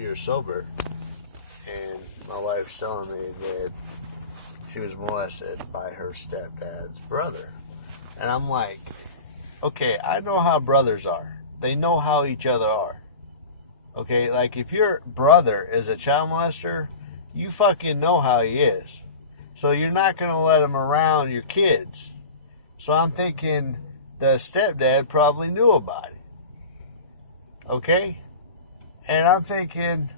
years sober, and my wife's telling me that she was molested by her stepdad's brother. And I'm like, okay, I know how brothers are. They know how each other are. Okay, like if your brother is a child molester, you fucking know how he is. So you're not going to let him around your kids. So I'm thinking the stepdad probably knew about it. Okay? And I'm thinking,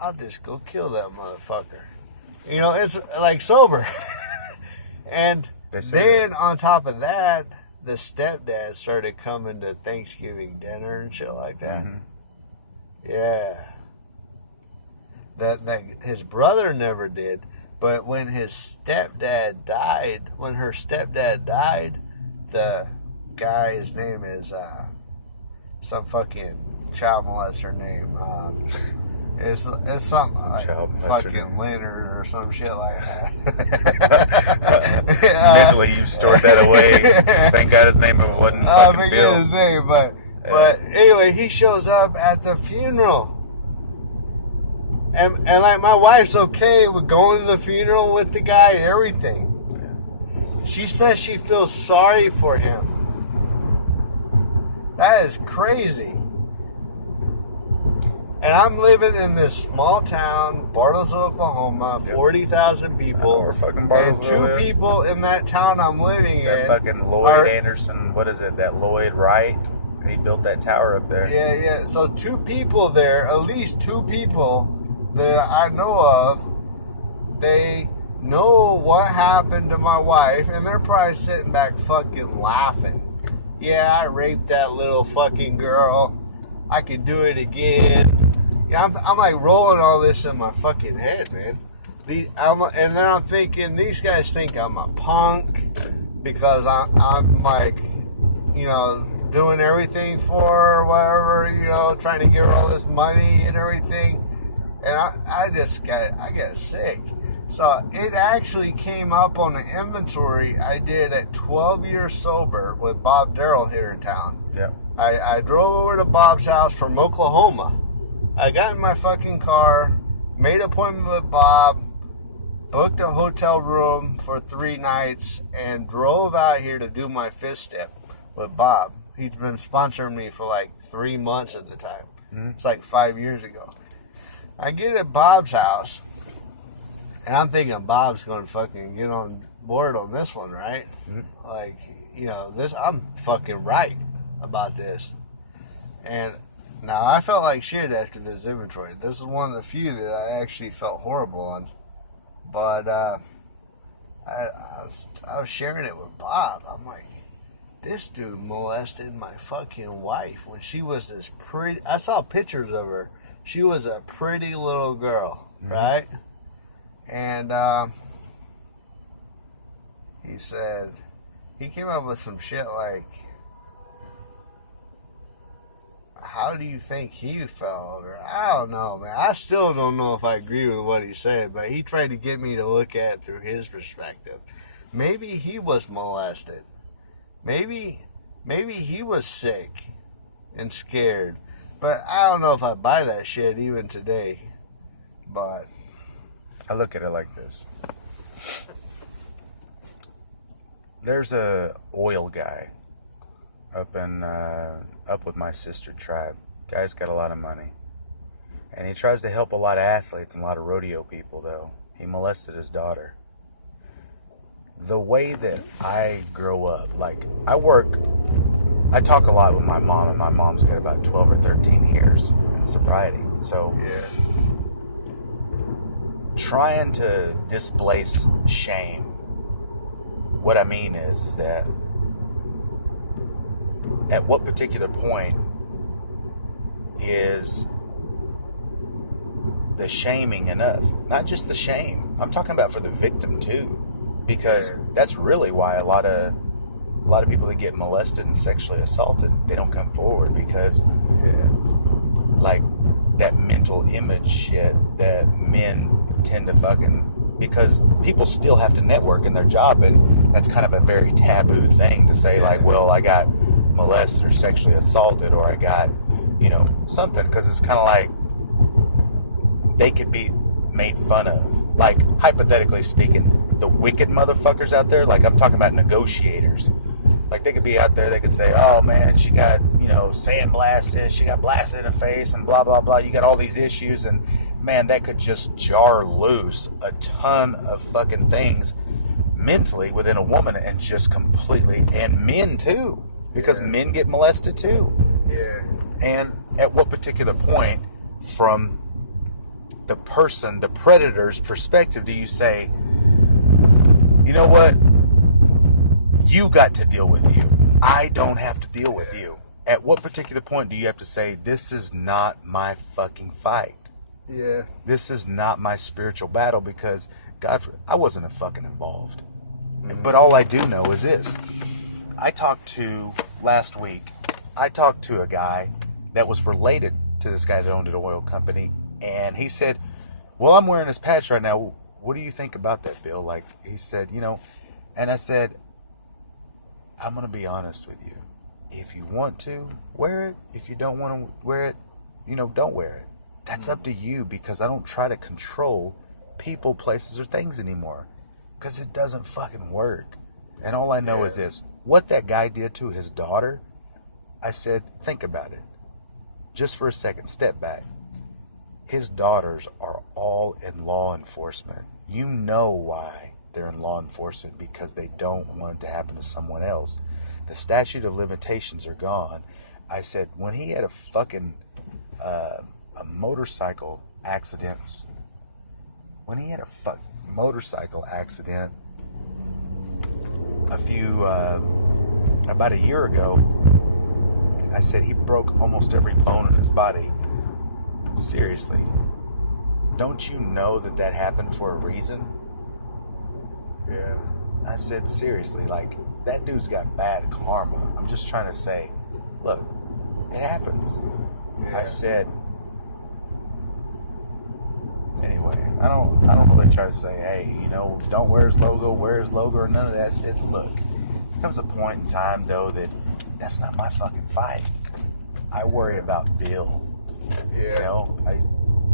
I'll just go kill that motherfucker. You know, it's like sober. And then on top of that, the stepdad started coming to Thanksgiving dinner and shit like that. Mm-hmm. Yeah. That his brother never did. But when his stepdad died, the guy, his name is some fucking child molester name. It's something like fucking Leonard or some shit like that. Mentally, you stored that away. Thank God his name wasn't fucking Bill. His name, but anyway, he shows up at the funeral. And like my wife's okay with going to the funeral with the guy and everything. Yeah. She says she feels sorry for him. That is crazy. And I'm living in this small town, Bartlesville, Oklahoma, 40,000 people. Where fucking and two people in that town I'm living in. That fucking Lloyd Anderson, what is it, that Lloyd Wright? He built that tower up there. Yeah. So two people there, at least two people that I know of, they know what happened to my wife, and they're probably sitting back fucking laughing. Yeah, I raped that little fucking girl. I could do it again. Yeah, I'm like rolling all this in my fucking head, man. And then I'm thinking, these guys think I'm a punk because I'm like, you know, doing everything for her, whatever, you know, trying to give her all this money and everything. And I got sick. So it actually came up on the inventory I did at 12 years sober with Bob Darrell here in town. Yeah. I drove over to Bob's house from Oklahoma. I got in my fucking car, made an appointment with Bob, booked a hotel room for 3 nights, and drove out here to do my fifth step with Bob. He's been sponsoring me for like 3 months at the time. Mm-hmm. It's like 5 years ago. I get at Bob's house, and I'm thinking Bob's going to fucking get on board on this one, right? Mm-hmm. Like, you know, I'm fucking right about this. And now I felt like shit after this inventory. This is one of the few that I actually felt horrible on. But I was sharing it with Bob. I'm like, this dude molested my fucking wife when she was this pretty. I saw pictures of her. She was a pretty little girl, right? And he said, he came up with some shit like, how do you think he felt? Or I don't know, man. I still don't know if I agree with what he said, but he tried to get me to look at it through his perspective. Maybe he was molested. Maybe he was sick and scared. But I don't know if I buy that shit even today. But I look at it like this. There's a oil guy up with my sister tribe. Guy's got a lot of money. And he tries to help a lot of athletes and a lot of rodeo people, though. He molested his daughter. The way that I grow up, like, I talk a lot with my mom, and my mom's got about 12 or 13 years in sobriety. So, yeah. Trying to displace shame. What I mean is that at what particular point is the shaming enough? Not just the shame. I'm talking about for the victim too, because that's really why a lot of people that get molested and sexually assaulted, they don't come forward because, like, that mental image shit that men tend to fucking, because people still have to network in their job, and that's kind of a very taboo thing to say, like, well, I got molested or sexually assaulted, or I got, you know, something, because it's kind of like, they could be made fun of. Like, hypothetically speaking, the wicked motherfuckers out there, like I'm talking about negotiators. Like, they could be out there, they could say, oh man, she got, sandblasted, she got blasted in the face and blah, blah, blah. You got all these issues, and man, that could just jar loose a ton of fucking things mentally within a woman, and just completely, and men too, because men get molested too. Yeah. And at what particular point, from the person, the predator's perspective, do you say, you know what? You got to deal with you. I don't have to deal with you. At what particular point do you have to say, this is not my fucking fight? Yeah. This is not my spiritual battle, because God, I wasn't fucking involved. But all I do know is this. Last week, I talked to a guy that was related to this guy that owned an oil company, and he said, well, I'm wearing this patch right now. What do you think about that, Bill? Like, he said, and I said, I'm going to be honest with you. If you want to, wear it. If you don't want to wear it, don't wear it. That's up to you, because I don't try to control people, places, or things anymore, because it doesn't fucking work. And all I know is this. What that guy did to his daughter, I said, think about it. Just for a second, step back. His daughters are all in law enforcement. You know why they're in law enforcement, because they don't want it to happen to someone else. The statute of limitations are gone. I said, when he had a fucking a motorcycle accident, about a year ago, I said he broke almost every bone in his body. Seriously. Don't you know that happened for a reason? Yeah. I said, seriously, like, that dude's got bad karma. I'm just trying to say, look, it happens. Yeah. I said, anyway, I don't really try to say, hey, don't wear his logo, or none of that. I said, look, there comes a point in time, though, that's not my fucking fight. I worry about Bill. Yeah. I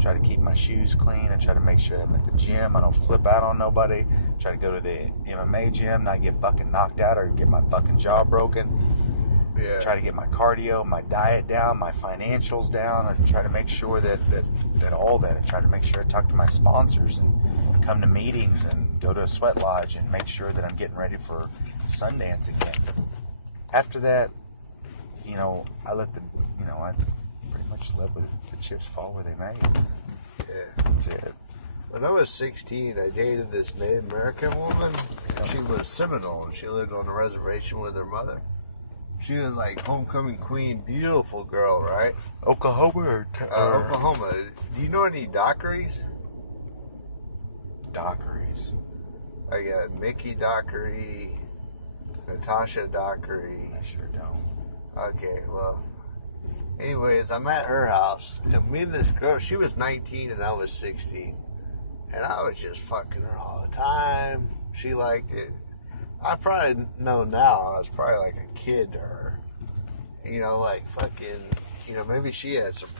try to keep my shoes clean. I try to make sure I'm at the gym. I don't flip out on nobody. Try to go to the MMA gym, not get fucking knocked out or get my fucking jaw broken. Yeah. Try to get my cardio, my diet down, my financials down. I try to make sure that all that. I try to make sure I talk to my sponsors and come to meetings and go to a sweat lodge and make sure that I'm getting ready for Sundance again. After that, I let I pretty much let the chips fall where they may. Yeah. That's it. When I was 16, I dated this Native American woman. She was Seminole, and she lived on a reservation with her mother. She was like homecoming queen, beautiful girl, right? Oklahoma. Oklahoma. Do you know any Dockeries? Dockeries. I got Mickey Dockery, Natasha Dockery. I sure don't. Okay, well. Anyways, I'm at her house, and me and this girl, she was 19 and I was 16. And I was just fucking her all the time. She liked it. I probably know now I was probably like a kid to her. Like fucking, maybe she had some